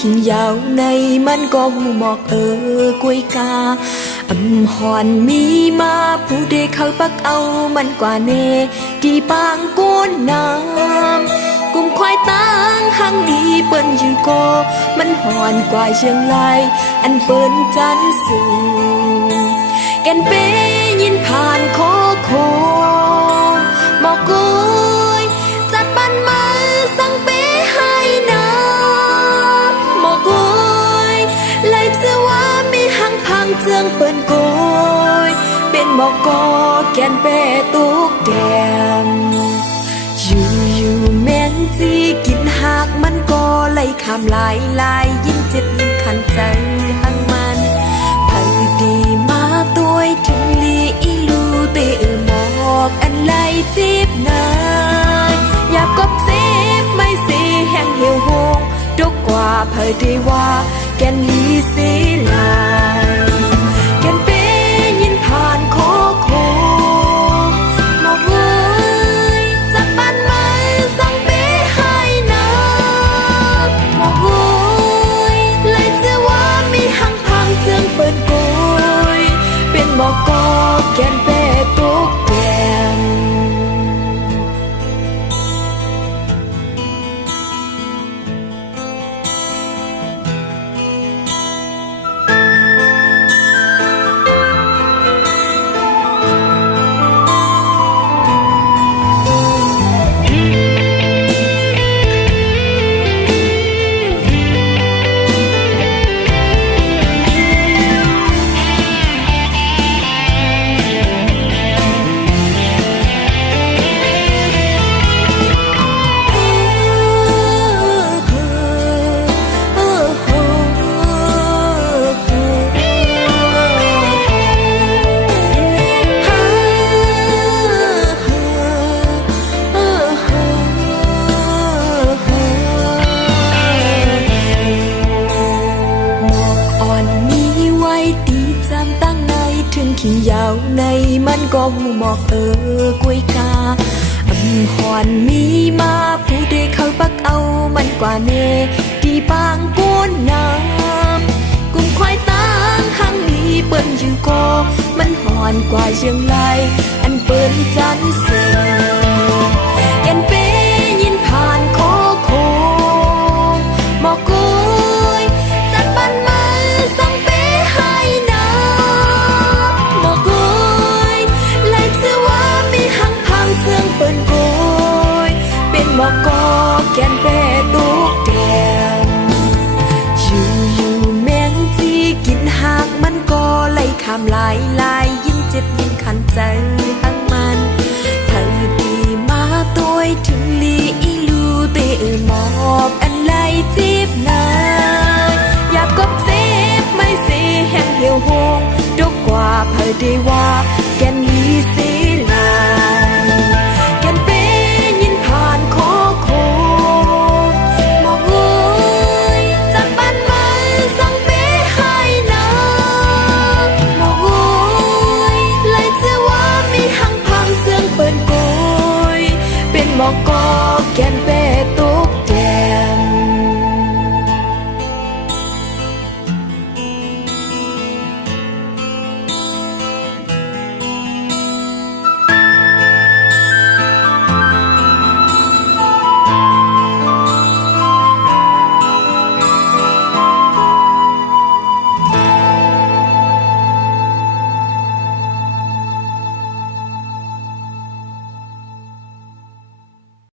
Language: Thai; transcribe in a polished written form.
ขิงยาวในมันก็หูหมอกกุยกาหอนมีมาผู้เดเขาปักเอามันกว่าเนดีปางก้นน้ำกุมควายตั้งหังดีเปิ้นอยู่ก็มันหอนกว่าเชียงรายอันเปิ้นจันสูงแกนเปยินผ่านโคโคหมอกกุยจัดปันมาสั่งเปให้นาหมอกกุยไล่เชื่อว่ามีหังพังเจืองเปิ้นโกยเป็นหมอกกอแกนเปตุกแดมอยู่แมงจีกินหากมันก็ไล่คำลายยิ่งเจ็บยิ่งขันใจหังมันไผดีมาตัวถึงลีอีลูเตอหมอกอันไล่จีบนานอยากกบเซฟไม่สีแห่งเหี่ยวหงดกกว่าไผดีว่าแกนลีสีลายแกนเปยินผ่านโคโคหมอกเอ้ยจักปันมาสั่งเปให้นาหมอกเอ้ยไล่เชื่อว่ามีหังพังเจืองเปิ้นโกยเป็นหมอกกอแกนเปตุกแกมขิงยาวในมันก็หูหมอกกุยกาหอนมีมาผู้เดเขาปักเอามันกว่าเนดีปางก้นน้ำกุมควายตั้งหังมีเปิ้นอยู่ก็มันหอนกว่าเชียงรายอันเปิ้นจันเสือแกนเปยินผ่านโคโคหมอกกุยจัดปันมาสั่งเปให้นาหมอกกุยไล่เชื่อว่ามีหังพังเจืองเปิ้นโกยเป็นหมอกกอแกนเปตุกแดมอยู่แมงจีกินหากมันก็ไล่คำลายยิ่งเจ็บยิ่งขันใจหังมันเธอดีมาตัวถึงลีอีลูเตอหมอกอันไล่จีบนานอยากกบเซฟไม่สีแห่งเหี่ยวหงดกกว่าเผยได้ว่า